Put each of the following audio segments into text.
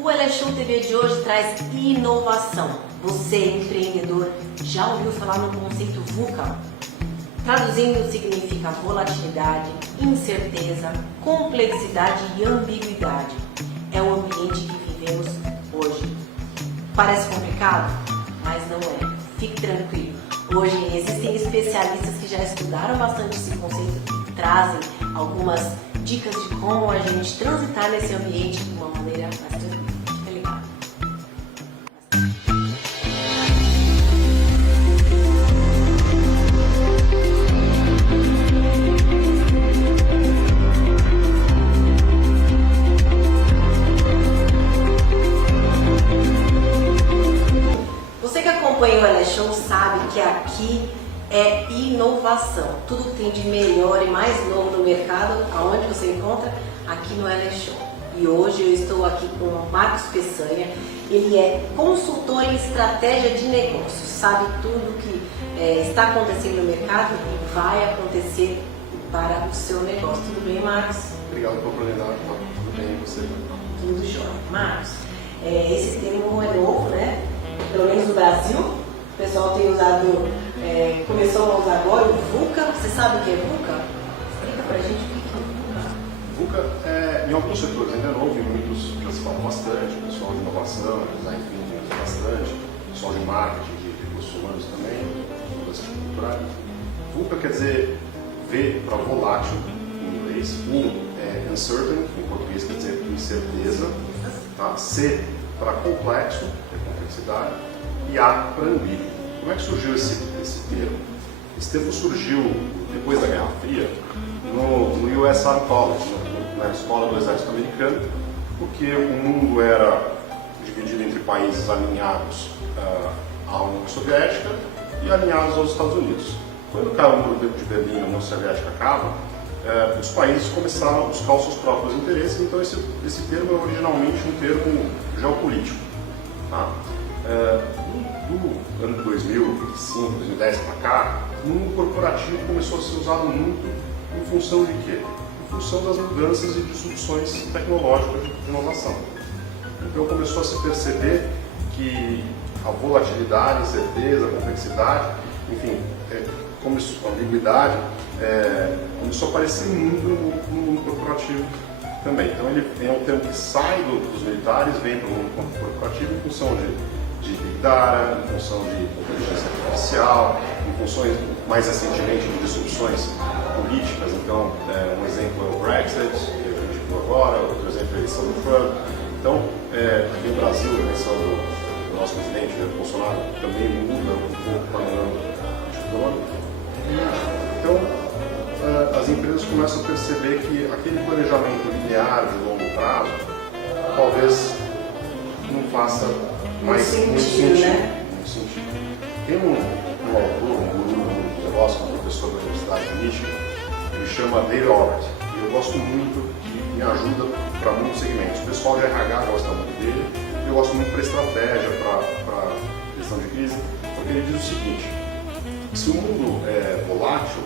O Eleshow TV de hoje traz inovação. Você, empreendedor, já ouviu falar no conceito VUCA? Traduzindo, significa volatilidade, incerteza, complexidade e ambiguidade. É o ambiente que vivemos hoje. Parece complicado? Mas não é. Fique tranquilo. Hoje existem especialistas que já estudaram bastante esse conceito e trazem algumas dicas de como a gente transitar nesse ambiente de uma maneira mais tranquila. Fica ligado. Você que acompanha o Eleshow sabe que aqui é inovação. Tudo que tem de melhor e mais novo no mercado, aonde você encontra? Aqui no Eleshow. E hoje eu estou aqui com o Marcos Peçanha. Ele é consultor em estratégia de negócios, sabe tudo que está acontecendo no mercado e vai acontecer para o seu negócio. Tudo bem, Marcos? Obrigado pela oportunidade, tudo bem e você? Tudo jóia. Marcos, esse termo é novo, né? Pelo menos no Brasil. O pessoal tem usado, começou a usar agora o VUCA. Você sabe o que é VUCA? Explica pra gente o que é VUCA. VUCA, em alguns setores ainda é novo, em muitos já se fala bastante, o pessoal de inovação, design thinking usa bastante, o pessoal de marketing, de recursos humanos também, mudança cultural. VUCA quer dizer V para volátil, em inglês, uncertain, em português quer dizer incerteza, tá? C para complexo, que é complexidade, e A para ambíguo. Como é que surgiu esse termo? Esse termo surgiu depois da Guerra Fria no US Army College, na escola do exército americano, porque o mundo era dividido entre países alinhados à União Soviética e alinhados aos Estados Unidos. Quando caiu o muro de Berlim e a União Soviética acaba, os países começaram a buscar os seus próprios interesses, então esse termo é originalmente um termo geopolítico. Tá? Do ano 2005, 2010 para cá, o mundo corporativo começou a ser usado muito em função de quê? Em função das mudanças e disrupções tecnológicas de inovação. Então começou a se perceber que a volatilidade, a incerteza, a complexidade, enfim, a ambiguidade, começou a aparecer muito no mundo corporativo também. Então ele é um termo que sai dos militares, vem para o mundo corporativo em função de Big Data, em função de inteligência artificial, em funções, mais recentemente, de disrupções políticas. Então, um exemplo é o Brexit, que a gente viu agora, outro exemplo é a eleição do Trump. Então, aqui no Brasil, a eleição do nosso presidente, Bolsonaro, também muda um pouco o panorama econômico. Então, as empresas começam a perceber que aquele planejamento linear de longo prazo talvez não faça mais muito sentido. Né? Muito sentido. Tem um autor, um guru do negócio, um professor da Universidade de Michigan, ele chama Dave Albert, e eu gosto muito e me ajuda para muitos segmentos. O pessoal de RH gosta muito dele, eu gosto muito para estratégia, para gestão de crise, porque ele diz o seguinte: se o mundo é volátil,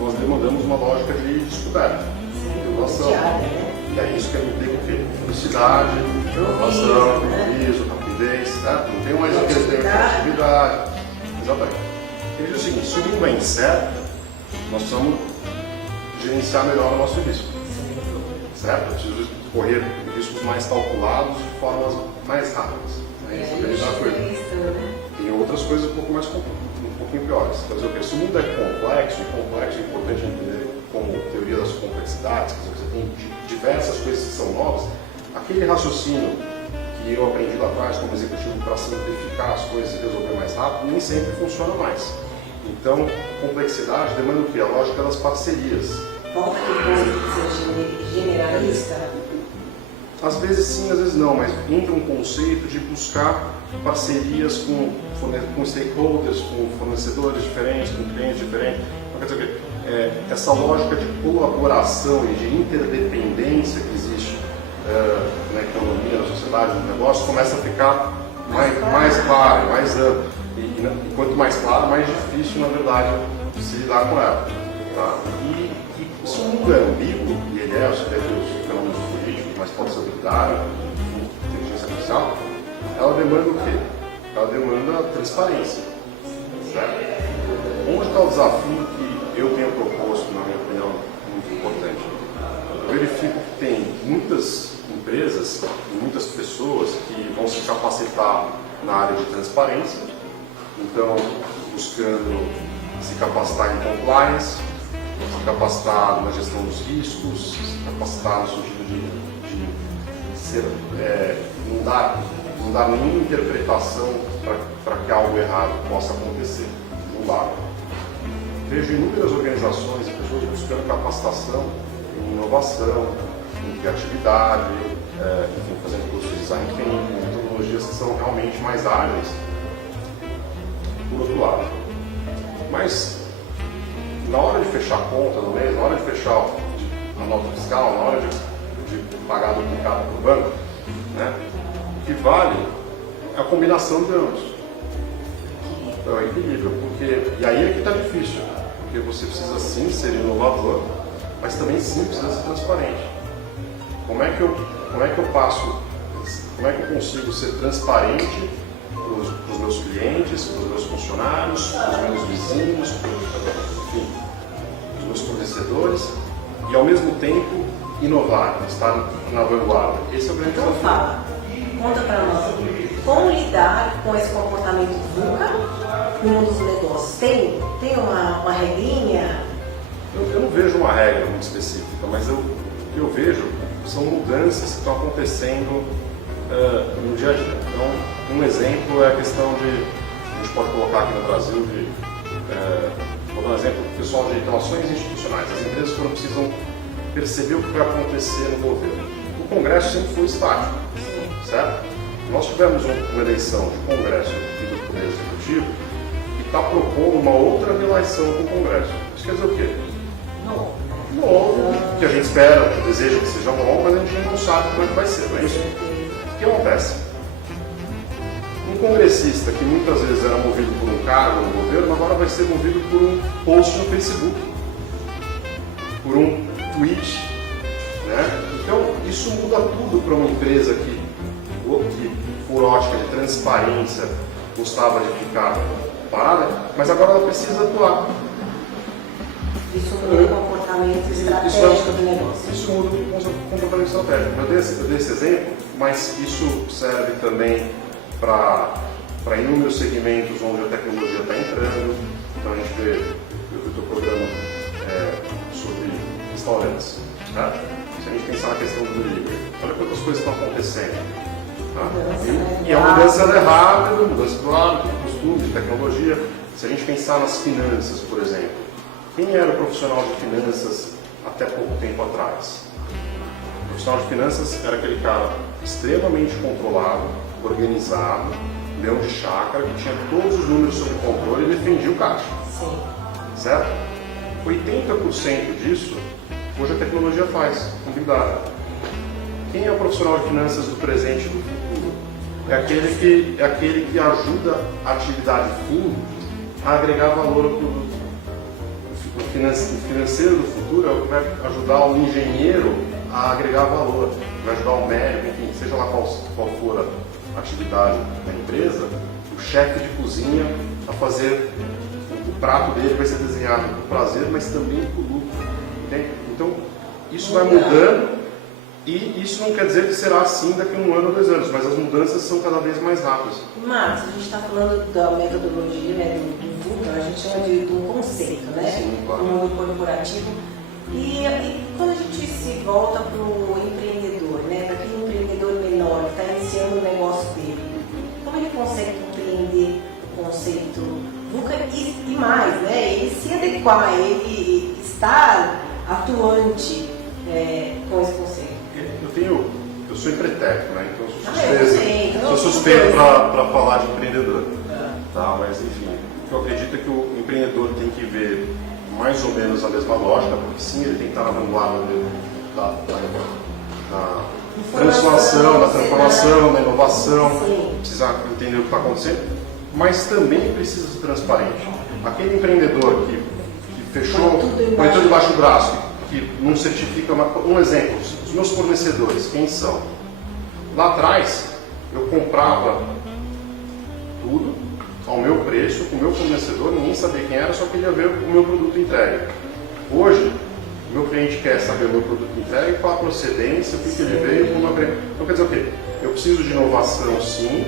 nós demandamos uma lógica de descoberta, de inovação. E é isso que implica o quê? Felicidade, inovação, improviso, rapidez, certo? Não tem mais aquele tempo de atividade. Exatamente. Ele diz o seguinte: se o mundo é incerto, nós precisamos gerenciar melhor o nosso risco. Certo? Eu preciso correr riscos mais calculados de formas mais rápidas. Tem outras coisas um pouquinho piores. Quer dizer, se o mundo é complexo é importante entender como teoria das complexidades, quer dizer, você tem diversas coisas que são novas. Aquele raciocínio que eu aprendi lá atrás como executivo para simplificar as coisas e resolver mais rápido, nem sempre funciona mais. Então, complexidade demanda o quê? A lógica das parcerias. Volta depois de ser generalista? Às vezes sim, às vezes não, mas entra um conceito de buscar parcerias com stakeholders, com fornecedores diferentes, com clientes diferentes. Então, quer dizer, essa lógica de colaboração e de interdependência que existe na economia, na sociedade, no negócio, começa a ficar mais clara, mais ampla. E quanto mais clara, mais difícil, na verdade, se lidar com ela. Tá? E se o mundo é ambíguo, e ele é, você vê os fenômenos políticos, mas pode ser autoritária, inteligência artificial, ela demanda o quê? Ela demanda transparência. Certo? Onde está o desafio que eu tenho proposto, na minha opinião, muito importante? Eu verifico que tem muitas empresas e muitas pessoas que vão se capacitar na área de transparência, então buscando se capacitar em compliance, se capacitar na gestão dos riscos, se capacitar no sentido de ser, não dar nenhuma interpretação para que algo errado possa acontecer. Não dá. Vejo inúmeras organizações e pessoas buscando capacitação em inovação, em criatividade, enfim, fazendo cursos de design thinking, metodologias que são realmente mais ágeis. Por outro lado. Mas, na hora de fechar a conta do mês, na hora de fechar a nota fiscal, na hora de pagar duplicado para o banco, né, o que vale é a combinação de ambos. Então, é equilíbrio, e aí é que está difícil, porque você precisa sim ser inovador, mas também sim precisa ser transparente. Como é que eu consigo ser transparente para os meus clientes, para os meus funcionários, para os meus vizinhos, enfim, para os meus fornecedores, e ao mesmo tempo inovar, estar na vanguarda. Esse é o grande desafio. Então fala, conta para nós, como lidar com esse comportamento VUCA no mundo dos negócios? Tem uma regrinha? Eu não vejo uma regra muito específica, mas o que eu vejo são mudanças que estão acontecendo no dia a dia. Então, um exemplo é a questão a gente pode colocar aqui no Brasil, vou dar um exemplo do pessoal de relações institucionais. As empresas, quando precisam perceber o que vai acontecer no governo. O Congresso sempre foi estático, certo? Nós tivemos uma eleição de Congresso e do Poder Executivo que está propondo uma outra relação com o Congresso. Isso quer dizer o quê? Novo, que a gente espera, que deseja que seja bom, mas a gente não sabe como é que vai ser, não é isso? O que acontece? Um congressista que muitas vezes era movido por um cargo no governo, agora vai ser movido por um post no Facebook, por um tweet, né? Então, isso muda tudo para uma empresa que, por ótica de transparência, gostava de ficar parada, mas agora ela precisa atuar. Isso muda o comportamento estratégico do negócio. Isso muda o comportamento estratégico. Eu dei esse exemplo, mas isso serve também para inúmeros segmentos onde a tecnologia está entrando. Então a gente vê, eu vi o teu programa sobre restaurantes. Tá? Se a gente pensar na questão do delivery, olha quantas coisas estão acontecendo. Tá? E a mudança é rápida, mudança do hábito, de costume, de tecnologia. Se a gente pensar nas finanças, por exemplo, quem era o profissional de finanças até pouco tempo atrás? O profissional de finanças era aquele cara extremamente controlado, organizado, leão de chácara, que tinha todos os números sob controle e defendia o caixa. Sim. Certo? 80% disso, hoje a tecnologia faz, com Big Data. Quem é o profissional de finanças do presente e do futuro? É aquele que ajuda a atividade fim a agregar valor ao produto. O financeiro do futuro é o que vai ajudar o engenheiro a agregar valor, vai ajudar o médico, enfim, seja lá qual for a atividade da empresa, o chefe de cozinha a fazer o prato dele vai ser desenhado por prazer, mas também por lucro. Entende? Então, isso vai mudando e isso não quer dizer que será assim daqui a 1 ano ou 2 anos, mas as mudanças são cada vez mais rápidas. Marcos, a gente está falando da metodologia, né, do VUCA, a gente chama de um conceito, né? Sim, claro. No mundo corporativo. E quando a gente se volta para o empreendedor, né, daquele empreendedor menor que está iniciando o negócio dele, como ele consegue compreender o conceito VUCA e mais, né, ele se adequar, ele estar atuante com esse conceito? Eu sou empretécnico, né? Então eu sou suspeito para falar de empreendedor. Tá? Mas enfim, o que eu acredito é que o empreendedor tem que ver mais ou menos a mesma lógica, porque sim, ele tem que estar na vanguarda da transformação, da inovação, precisa entender o que está acontecendo, mas também precisa ser transparente. Aquele empreendedor que fechou, põe tudo debaixo do braço, que não certifica, um exemplo, Os meus fornecedores, quem são? Lá atrás, eu comprava tudo ao meu preço, com o meu fornecedor, ninguém sabia quem era, só queria ver o meu produto entregue. Hoje, o meu cliente quer saber o meu produto entregue, qual a procedência, o que ele veio, como eu... Então quer dizer o quê? Eu preciso de inovação sim,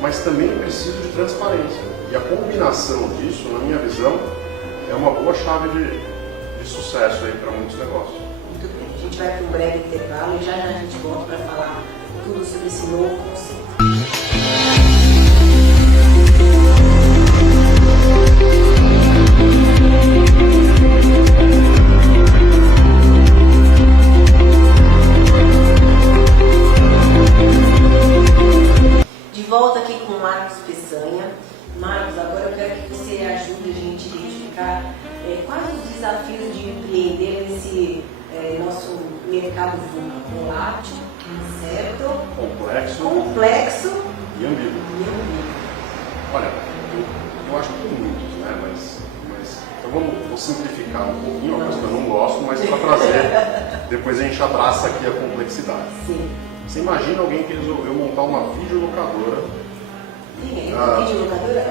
mas também preciso de transparência. E a combinação disso, na minha visão, é uma boa chave de sucesso aí para muitos negócios. Muito bem, a gente vai para um breve intervalo e já a gente volta para falar tudo sobre esse novo conceito. De volta aqui com o Marcos Peçanha. Marcos, agora eu quero que você ajude a gente a identificar quais os desafios de empreender nesse nosso mercado volátil, certo? Complexo e ambíguo. Olha, eu acho que tem muitos, né? Mas então vou simplificar um pouquinho, uma coisa que eu não gosto, mas para trazer, depois a gente abraça aqui a complexidade. Sim. Você imagina alguém que resolveu montar uma videolocadora. Videolocadora?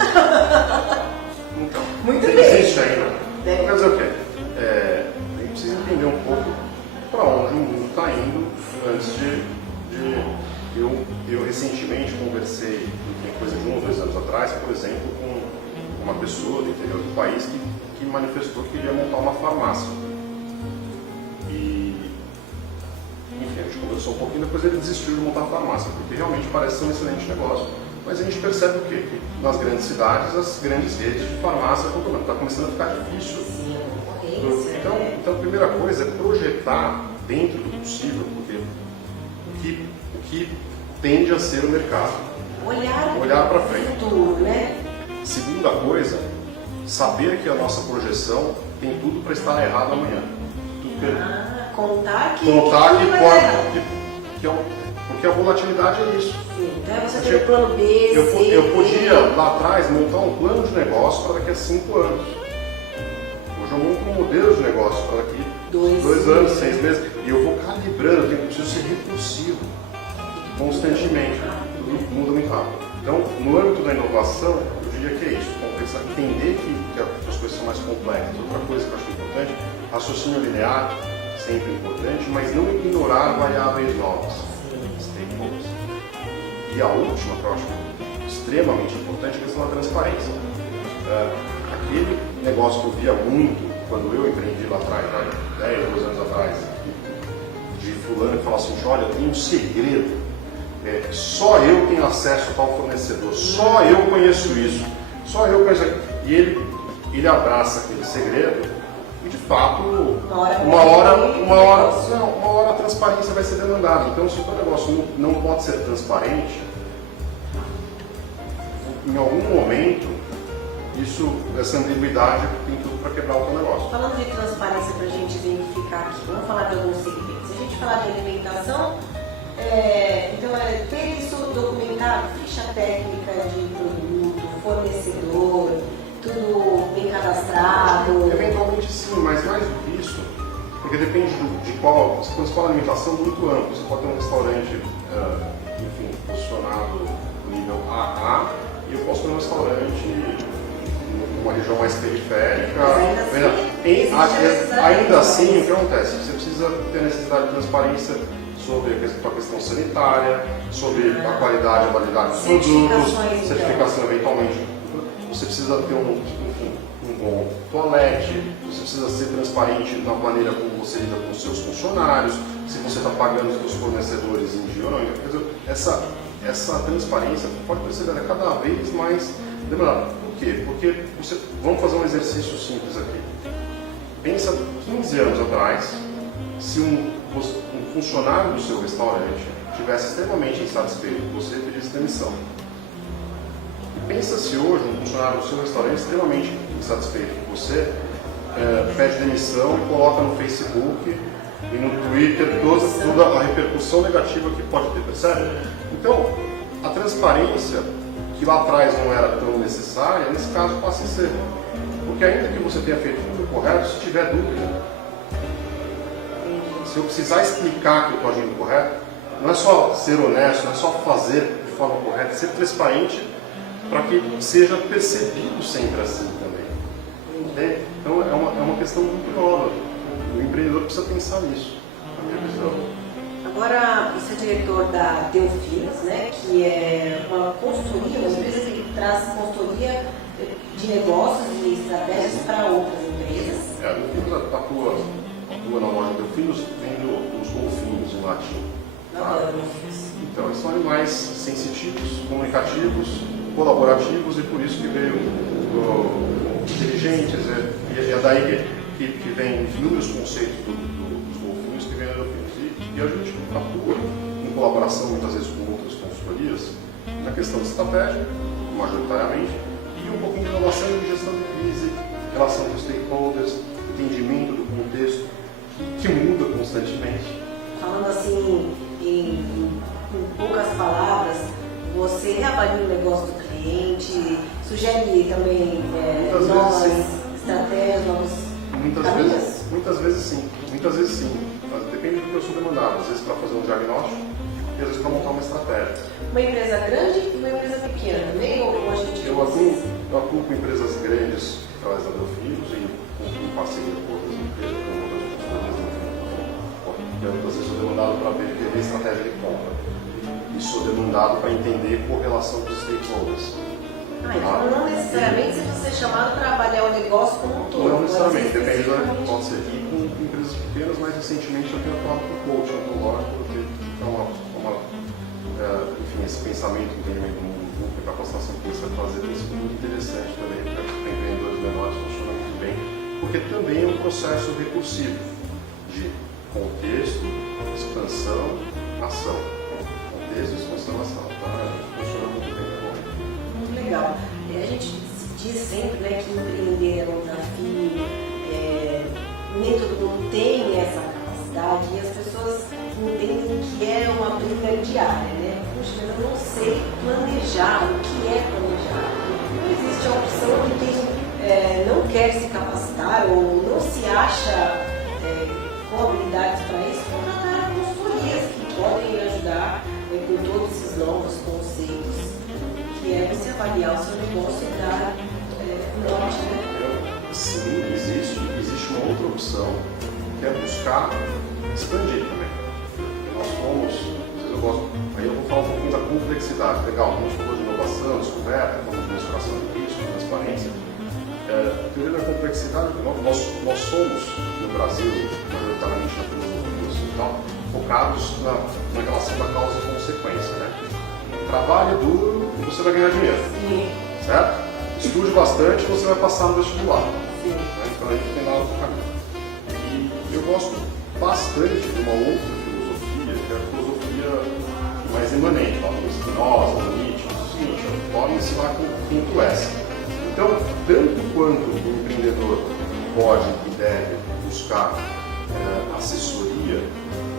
Então, muito bem. Existe ainda. Quer dizer o quê? A gente precisa entender um pouco para onde o mundo está indo antes eu recentemente conversei, tem coisa de 1 ou 2 anos atrás, por exemplo, com uma pessoa do interior do país que manifestou que queria montar uma farmácia. Enfim, a gente conversou um pouquinho, depois ele desistiu de montar a farmácia, porque realmente parece ser um excelente negócio. Mas a gente percebe o quê? Que nas grandes cidades, as grandes redes de farmácia está começando a ficar difícil. Sim, a concorrência. Então, a primeira coisa é projetar dentro do possível, porque o que tende a ser o mercado. Olhar para frente. Futuro, né? Segunda coisa, saber que a nossa projeção tem tudo para estar errado amanhã. Contar que pode, porque a volatilidade é isso. Sim, então é você ter o plano B, eu podia lá atrás montar um plano de negócio para daqui a 5 anos. Hoje eu monto um modelo de negócio para daqui 2 anos, 6 meses, e eu vou calibrando, eu preciso ser recursivo constantemente. Tudo muda muito rápido. Então, no âmbito da inovação, eu diria que é isso, entender que as coisas são mais complexas. Outra coisa que eu acho importante, raciocínio linear, sempre importante, mas não ignorar variáveis novas. Stakeholders. E a última, que eu acho extremamente importante, é a questão da transparência. Aquele negócio que eu via muito quando eu empreendi lá atrás, 10, 12 anos atrás, de fulano que falava assim, olha, eu tenho um segredo, só eu tenho acesso a tal fornecedor, só eu conheço isso, só eu conheço aquilo. E ele abraça aquele segredo. E de fato, uma hora a transparência vai ser demandada. Então, se o teu negócio não pode ser transparente, em algum momento, essa ambiguidade tem tudo para quebrar o teu negócio. Falando de transparência para a gente identificar aqui, vamos falar de alguns segmentos. Se a gente falar de alimentação, então ter isso documentado, ficha técnica de produto, fornecedor, tudo bem cadastrado? Eventualmente sim, mas mais do que isso, porque depende de qual. Quando você fala alimentação, muito amplo. Você pode ter um restaurante, enfim, posicionado no nível AA, e eu posso ter um restaurante numa região mais periférica. Ainda assim, o que acontece? Você precisa ter necessidade de transparência sobre a questão sanitária, sobre a qualidade e a validade dos produtos, certificação eventualmente. Você precisa ter um bom toalete, você precisa ser transparente na maneira como você lida com os seus funcionários, se você está pagando os seus fornecedores em dia ou não. Quer dizer, essa transparência pode perceber cada vez mais demorada. Por quê? Porque vamos fazer um exercício simples aqui. Pensa 15 anos atrás, se um funcionário do seu restaurante estivesse extremamente insatisfeito com você, pedisse demissão. Pensa se hoje um funcionário do seu restaurante extremamente insatisfeito com você pede demissão e coloca no Facebook e no Twitter toda a repercussão negativa que pode ter, percebe? Então, a transparência, que lá atrás não era tão necessária, nesse caso passa a ser. Porque ainda que você tenha feito tudo correto, se tiver dúvida, se eu precisar explicar que eu estou agindo correto, não é só ser honesto, não é só fazer de forma correta, é ser transparente para que seja percebido sempre assim também. Entende? Então é uma questão muito nova. O empreendedor precisa pensar nisso, na minha visão. Agora, você é diretor da Delphinos, né, que é uma consultoria, uma empresa que traz consultoria de negócios e estratégias para outras empresas. A Delphinos atua na loja Delphinos, vendo os golfinhos em latim. Tá? Então, eles são animais sensitivos, comunicativos, colaborativos e por isso que veio inteligentes. E é daí que vem inúmeros conceitos dos golfinhos que vêm da Delphinos. E a gente atua em colaboração muitas vezes com outras consultorias na questão de estratégia, majoritariamente, e um pouquinho de inovação e de gestão de crise, relação com stakeholders, entendimento do contexto, que muda constantemente. Falando assim, em poucas palavras, você reavalia o negócio do cliente, sugere também novas estratégias, novos caminhos? Muitas vezes sim. Mas depende do que eu sou demandado. Às vezes para fazer um diagnóstico e às vezes para montar uma estratégia. Uma empresa grande e uma empresa pequena também? Ou a gente eu atuo com empresas grandes através da Delphinos e com parceria com outras empresas, com outras consultorias. Às vezes sou demandado para ver a estratégia de compra. E sou demandado para entender correlação com os stakeholders. Então não necessariamente se você é chamado para avaliar o negócio como um todo. Não necessariamente, depende pode ser. E com empresas pequenas, mais recentemente eu tenho atuado com coaching ontológico, porque enfim, esse pensamento, entendimento do mundo e capacitação que você vai fazer tem sido muito interessante também para empreendedores menores, funciona muito bem, porque também é um processo recursivo de contexto, expansão, ação. Contexto, expansão, ação. Tá? Funciona muito bem agora. Muito legal. A gente diz sempre, né, que empreender é um desafio, nem todo mundo tem essa capacidade e as pessoas entendem que é uma briga diária, né? Puxa, mas eu não sei planejar, o que é planejar? Não existe a opção de quem não quer se capacitar ou não se acha com habilidades para isso, contratar consultorias que podem ajudar com todos esses novos conceitos, que é você avaliar o seu negócio e dar norte, né? Sim, existe uma outra opção, que é buscar expandir também. Nós fomos, eu gosto, aí eu vou falar um pouquinho da complexidade. Legal, a gente falou de inovação, descoberta, falamos de mensuração de risco, transparência. Primeiro da complexidade, nós somos, no Brasil, majoritariamente na filosofia ocidental, focados na relação da causa e consequência. Né? Trabalhe duro e você vai ganhar dinheiro. Sim. Certo? Estude bastante e você vai passar no vestibular. Sim. Né? Então a gente tem nada do caminho. E eu gosto bastante de uma outra filosofia, que é a filosofia mais imanente, lá do Spinoza, do Nietzsche, o seguinte, torne-se lá com quem tu és. Então, tanto quanto o empreendedor pode e deve buscar assessoria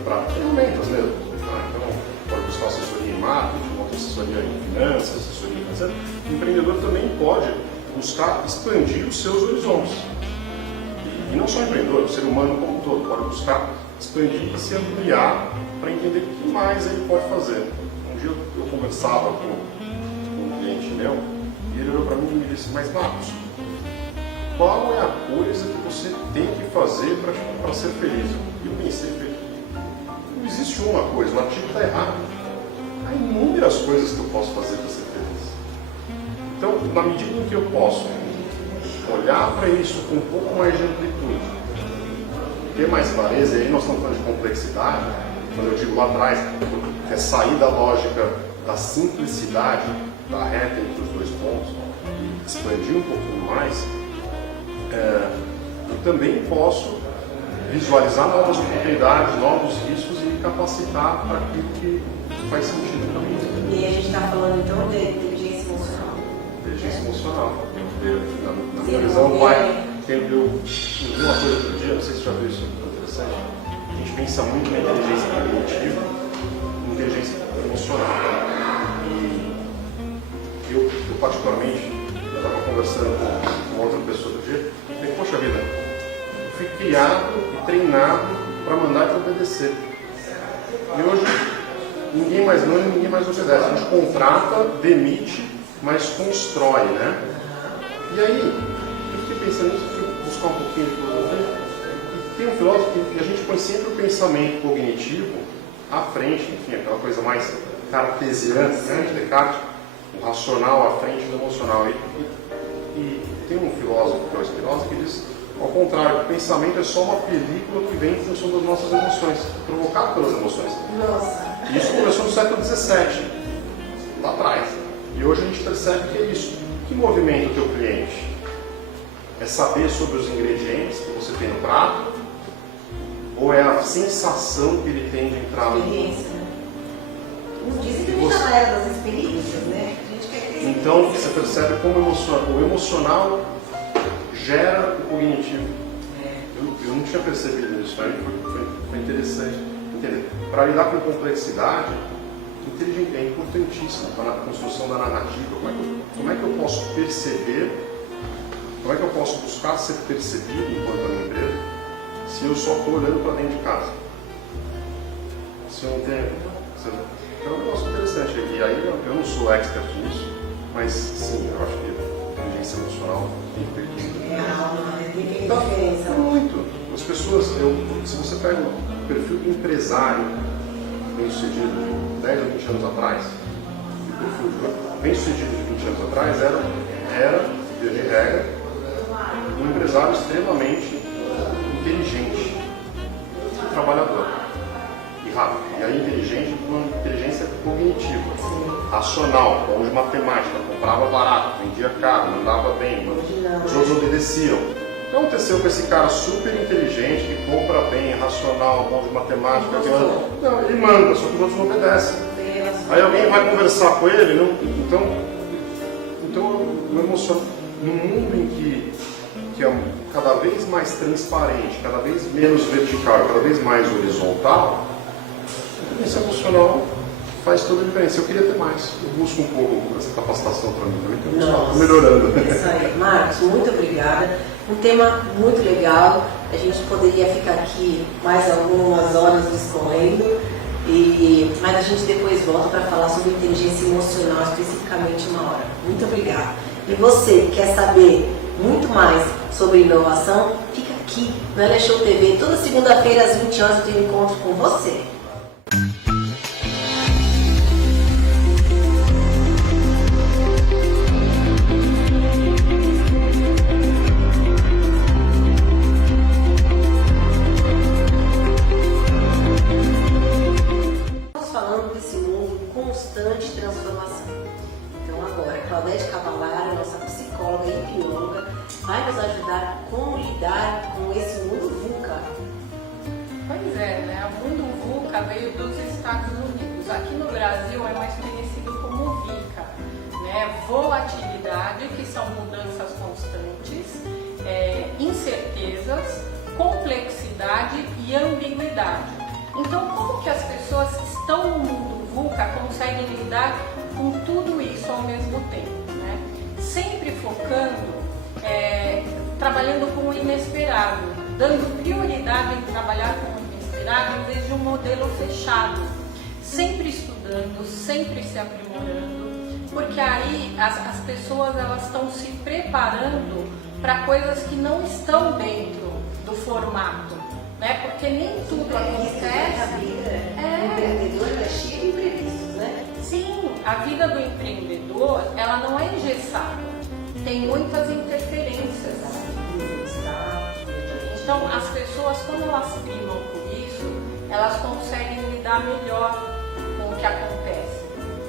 para ferramentas mesmo. Tá? Então, pode buscar assessoria em marketing, outra assessoria em finanças, assessoria financeira. O empreendedor também pode buscar expandir os seus horizontes. E não só o empreendedor, o ser humano como um todo, pode buscar expandir e se ampliar para entender o que mais ele pode fazer. Um dia eu conversava com um cliente meu e ele olhou para mim e me disse: mas Marcos, qual é a coisa que você tem que fazer para ser feliz? E eu pensei, não existe uma coisa, o artigo está errado. Há inúmeras coisas que eu posso fazer para ser feliz. Então, na medida em que eu posso olhar para isso com um pouco mais de amplitude, ter mais clareza, e aí nós estamos falando de complexidade, quando eu digo lá atrás, é sair da lógica da simplicidade, da reta entre os dois pontos, e expandir um pouquinho mais, eu também posso visualizar novas oportunidades, novos riscos e me capacitar para aquilo que faz sentido para mim. E a gente está falando então de inteligência emocional. Inteligência emocional. Na minha visão, eu vi uma coisa outro dia, não sei se você já viu isso, é interessante. A gente pensa muito na inteligência cognitiva e inteligência emocional. E eu particularmente, eu estava conversando com outra pessoa outro dia, e falei, poxa vida, eu fui criado e treinado para mandar e para obedecer. E hoje, ninguém mais manda, ninguém mais obedece. A gente contrata, demite, mas constrói, né? E aí, eu fiquei pensando nisso, fui buscar um pouquinho de filosofia. E tem um filósofo que a gente põe sempre o pensamento cognitivo à frente, enfim, aquela coisa mais cartesiana, né, de Descartes, o racional à frente do emocional. E tem um filósofo, que é o Spinoza, que diz, ao contrário, o pensamento é só uma película que vem em função das nossas emoções, provocado pelas emoções. Nossa. Isso começou no século XVII, lá atrás. E hoje a gente percebe que é isso. Que movimenta o teu cliente? É saber sobre os ingredientes que você tem no prato? Ou é a sensação que ele tem de entrar no... Experiência, né? Dizem que a gente está na era das experiências, né? A gente quer ter Então você percebe como o emocional gera o cognitivo. Eu não tinha percebido isso, né? Foi interessante entender. Para lidar com complexidade, inteligente é importantíssimo para a construção da narrativa. Como é que eu posso perceber, como é que eu posso buscar ser percebido enquanto a minha empresa, se eu só estou olhando para dentro de casa? Se eu não tenho... É um negócio interessante. E aí eu não sou expert nisso, mas sim, eu acho que a inteligência emocional tem que ter que... É a alma, né? Tem que ter diferença. Muito. As pessoas, se você pega o perfil do empresário bem-sucedido de 10 ou 20 anos atrás, o perfil bem-sucedido de 20 anos atrás era, via de regra, um empresário extremamente inteligente, trabalhador e rápido. E aí inteligente com uma inteligência cognitiva, racional, bom de matemática, comprava barato, vendia caro, mandava bem, os outros obedeciam. O que aconteceu com esse cara super inteligente, que compra bem, racional, bom de matemática, não, ele manda, só que os outros não obedecem. Aí alguém vai conversar com ele, não? Então o emocional, num mundo em que é cada vez mais transparente, cada vez menos vertical, cada vez mais horizontal, a inteligência emocional faz toda a diferença. Eu queria ter mais. Eu busco um pouco essa capacitação para mim também. Estou melhorando. Isso aí. Marcos, muito obrigada. Um tema muito legal. A gente poderia ficar aqui mais algumas horas discorrendo, mas a gente depois volta para falar sobre inteligência emocional, especificamente uma hora. Muito obrigada. E você que quer saber muito mais sobre inovação, fica aqui no Eleshow TV. Toda segunda-feira às 20 horas eu tenho encontro com você. Constante transformação. Então agora, Claudete Cavalari, nossa psicóloga e hipnóloga, vai nos ajudar a como lidar com esse mundo VUCA. Pois é, né? O mundo VUCA veio dos Estados Unidos. Aqui no Brasil é mais conhecido como VICA, né? Volatilidade, que são mudanças constantes, incertezas, complexidade e ambiguidade. Então, como que as pessoas que estão no mundo VUCA conseguem lidar com tudo isso ao mesmo tempo, né? Sempre focando, trabalhando com o inesperado, dando prioridade em trabalhar com o inesperado em vez de um modelo fechado, sempre estudando, sempre se aprimorando, porque aí as pessoas elas estão se preparando para coisas que não estão dentro do formato. Né? Porque nem tudo acontece. O empreendedor é cheio de imprevistos, né? Sim, a vida do empreendedor ela não é engessada, tem muitas interferências. Então as pessoas, quando elas primam por isso, elas conseguem lidar melhor com o que acontece.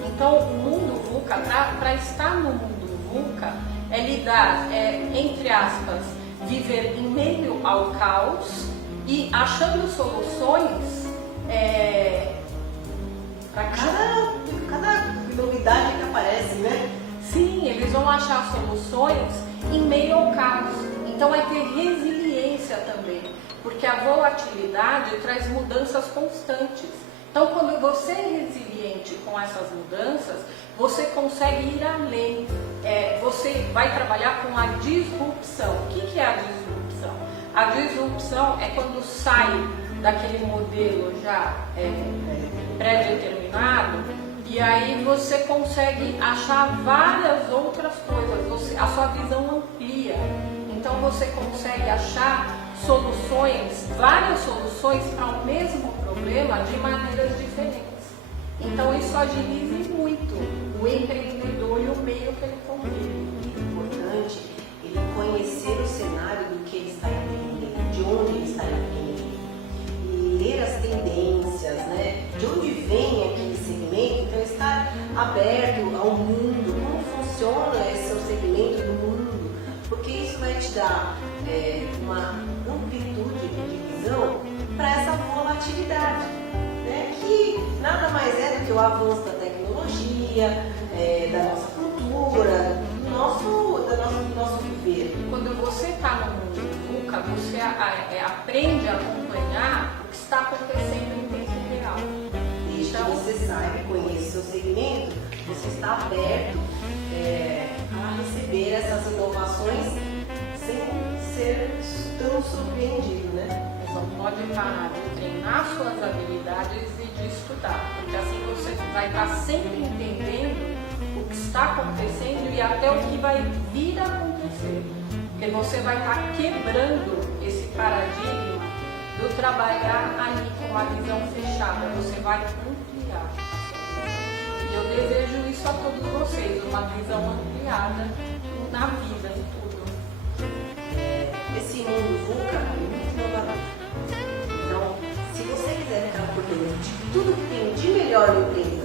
Então o mundo VUCA, para estar no mundo VUCA, é lidar, entre aspas, viver em meio ao caos e achando soluções para cada novidade que aparece, né? Sim, eles vão achar soluções em meio ao caos. Então vai ter resiliência também, porque a volatilidade traz mudanças constantes. Então quando você é resiliente com essas mudanças, você consegue ir além. Você vai trabalhar com a disrupção. O que é a disrupção? A disrupção é quando sai daquele modelo já pré-determinado, e aí você consegue achar várias outras coisas, a sua visão amplia. Então você consegue achar soluções, várias soluções para o mesmo problema de maneiras diferentes. Então isso agiliza muito o empreendedor e o meio que ele convive. É importante ele conhecer o cenário do que ele está empreendendo, de onde ele está empreendendo, e ler as tendências, né? De onde vem aquele segmento, então estar aberto ao mundo, como funciona esse seu segmento do mundo, porque isso vai te dar uma amplitude de visão para essa volatilidade, né? Que nada mais é do que o avanço da tecnologia, da nossa cultura, do nosso viver. Quando você está no mundo VUCA, você aprende a acompanhar o que está acontecendo em tempo real. Desde que você saiba e conheça o seu segmento, você está aberto a receber essas inovações sem ser tão surpreendido, né? Você não pode parar de treinar suas habilidades e de estudar, porque assim você vai estar sempre entendendo o que está acontecendo e até o que vai vir a acontecer. Porque você vai estar quebrando esse paradigma do trabalhar ali com a visão fechada, você vai ampliar. E eu desejo isso a todos vocês, uma visão ampliada na vida, em tudo. Esse mundo VUCA é muito inovador. Então, se você quiser ficar por dentro de tudo que tem de melhor no empreendedorismo,